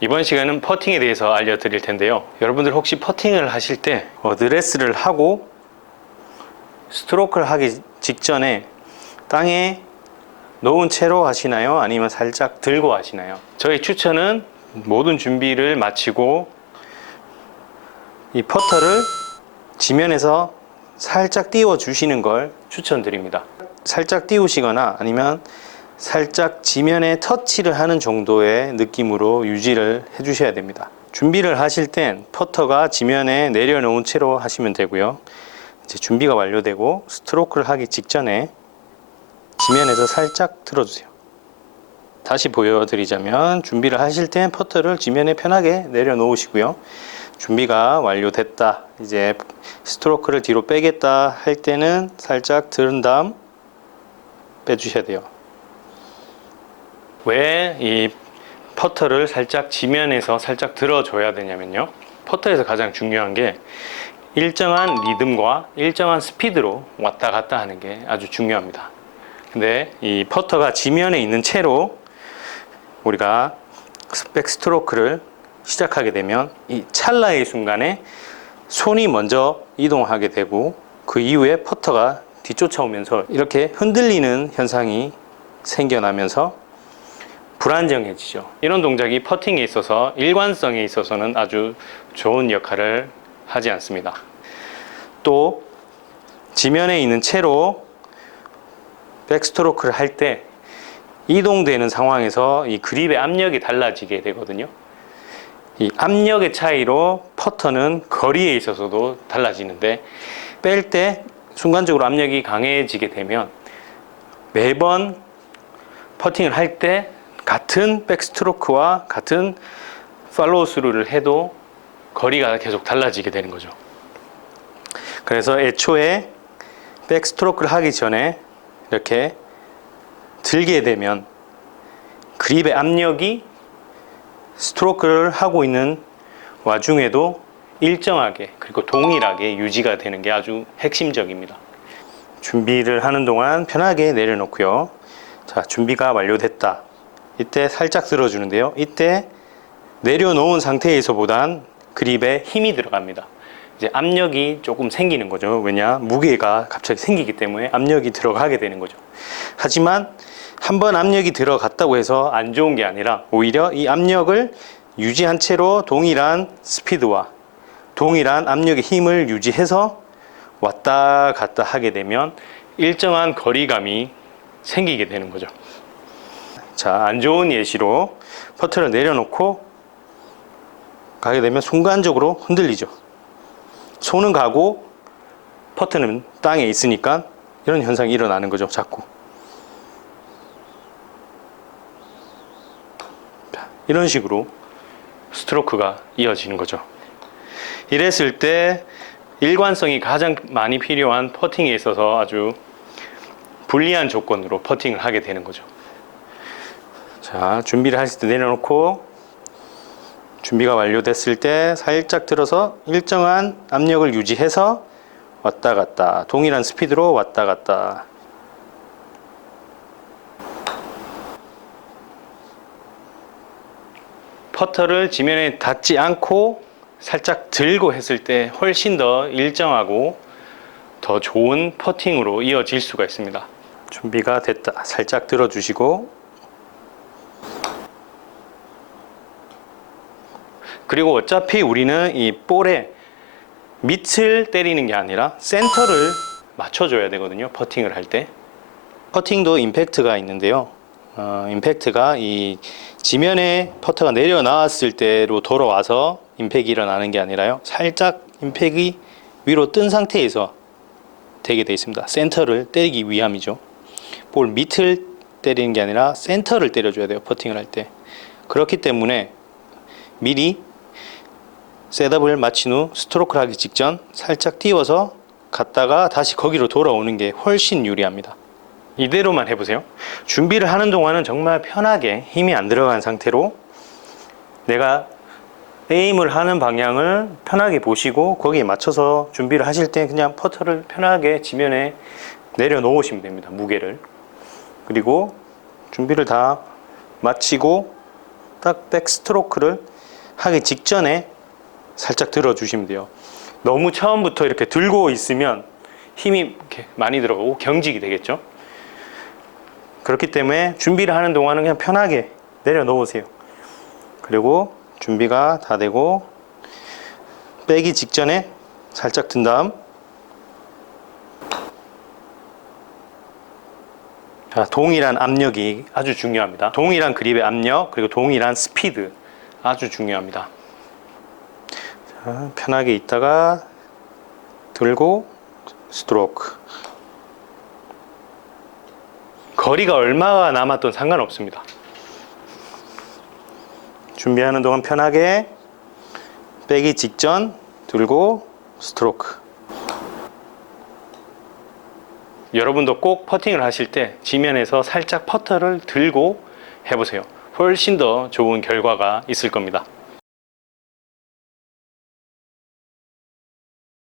이번 시간은 퍼팅에 대해서 알려드릴 텐데요. 여러분들 혹시 퍼팅을 하실 때 어드레스를 하고 스트로크를 하기 직전에 땅에 놓은 채로 하시나요? 아니면 살짝 들고 하시나요? 저희 추천은 모든 준비를 마치고 이 퍼터를 지면에서 살짝 띄워 주시는 걸 추천드립니다. 살짝 띄우시거나 아니면 살짝 지면에 터치를 하는 정도의 느낌으로 유지를 해 주셔야 됩니다. 준비를 하실 땐 퍼터가 지면에 내려놓은 채로 하시면 되고요. 이제 준비가 완료되고 스트로크를 하기 직전에 지면에서 살짝 들어주세요. 다시 보여드리자면 준비를 하실 땐 퍼터를 지면에 편하게 내려놓으시고요. 준비가 완료됐다. 이제 스트로크를 뒤로 빼겠다 할 때는 살짝 들은 다음 빼주셔야 돼요. 왜 이 퍼터를 살짝 지면에서 살짝 들어줘야 되냐면요. 퍼터에서 가장 중요한 게 일정한 리듬과 일정한 스피드로 왔다 갔다 하는 게 아주 중요합니다. 근데 이 퍼터가 지면에 있는 채로 우리가 백스트로크를 시작하게 되면 이 찰나의 순간에 손이 먼저 이동하게 되고 그 이후에 퍼터가 뒤쫓아오면서 이렇게 흔들리는 현상이 생겨나면서 불안정해지죠. 이런 동작이 퍼팅에 있어서 일관성에 있어서는 아주 좋은 역할을 하지 않습니다. 또 지면에 있는 채로 백스트로크를 할 때 이동되는 상황에서 이 그립의 압력이 달라지게 되거든요. 이 압력의 차이로 퍼터는 거리에 있어서도 달라지는데 뺄 때 순간적으로 압력이 강해지게 되면 매번 퍼팅을 할 때 같은 백스트로크와 같은 팔로우 스루를 해도 거리가 계속 달라지게 되는 거죠. 그래서 애초에 백스트로크를 하기 전에 이렇게 들게 되면 그립의 압력이 스트로크를 하고 있는 와중에도 일정하게 그리고 동일하게 유지가 되는 게 아주 핵심적입니다. 준비를 하는 동안 편하게 내려놓고요. 자, 준비가 완료됐다. 이때 살짝 들어주는데요. 이때 내려놓은 상태에서보단 그립에 힘이 들어갑니다. 이제 압력이 조금 생기는 거죠. 왜냐? 무게가 갑자기 생기기 때문에 압력이 들어가게 되는 거죠. 하지만 한 번 압력이 들어갔다고 해서 안 좋은 게 아니라 오히려 이 압력을 유지한 채로 동일한 스피드와 동일한 압력의 힘을 유지해서 왔다 갔다 하게 되면 일정한 거리감이 생기게 되는 거죠. 자, 안 좋은 예시로 퍼트를 내려놓고 가게 되면 순간적으로 흔들리죠. 손은 가고 퍼트는 땅에 있으니까 이런 현상이 일어나는 거죠. 자꾸. 이런 식으로 스트로크가 이어지는 거죠. 이랬을 때 일관성이 가장 많이 필요한 퍼팅에 있어서 아주 불리한 조건으로 퍼팅을 하게 되는 거죠. 자, 준비를 하실 때 내려놓고 준비가 완료됐을 때 살짝 들어서 일정한 압력을 유지해서 왔다 갔다 동일한 스피드로 왔다 갔다 퍼터를 지면에 닿지 않고 살짝 들고 했을 때 훨씬 더 일정하고 더 좋은 퍼팅으로 이어질 수가 있습니다. 준비가 됐다. 살짝 들어주시고 그리고 어차피 우리는 이 볼에 밑을 때리는 게 아니라 센터를 맞춰줘야 되거든요. 퍼팅을 할 때. 퍼팅도 임팩트가 있는데요. 어, 임팩트가 이 지면에 퍼터가 내려 나왔을 때로 돌아와서 임팩이 일어나는 게 아니라요. 살짝 임팩이 위로 뜬 상태에서 되게 되어 있습니다. 센터를 때리기 위함이죠. 볼 밑을 때리는 게 아니라 센터를 때려줘야 돼요. 퍼팅을 할 때. 그렇기 때문에 미리 셋업을 마친 후 스트로크를 하기 직전 살짝 띄워서 갔다가 다시 거기로 돌아오는 게 훨씬 유리합니다. 이대로만 해보세요. 준비를 하는 동안은 정말 편하게 힘이 안 들어간 상태로 내가 에임을 하는 방향을 편하게 보시고 거기에 맞춰서 준비를 하실 때 그냥 퍼터를 편하게 지면에 내려놓으시면 됩니다. 무게를. 그리고 준비를 다 마치고 딱 백스트로크를 하기 직전에 살짝 들어주시면 돼요. 너무 처음부터 이렇게 들고 있으면 힘이 많이 들어가고 경직이 되겠죠. 그렇기 때문에 준비를 하는 동안은 그냥 편하게 내려 놓으세요. 그리고 준비가 다 되고 빼기 직전에 살짝 든 다음 자, 동일한 압력이 아주 중요합니다. 동일한 그립의 압력 그리고 동일한 스피드 아주 중요합니다. 자, 편하게 있다가 들고 스트로크 거리가 얼마가 남았던 상관없습니다. 준비하는 동안 편하게 빼기 직전 들고 스트로크 여러분도 꼭 퍼팅을 하실 때 지면에서 살짝 퍼터를 들고 해보세요. 훨씬 더 좋은 결과가 있을 겁니다.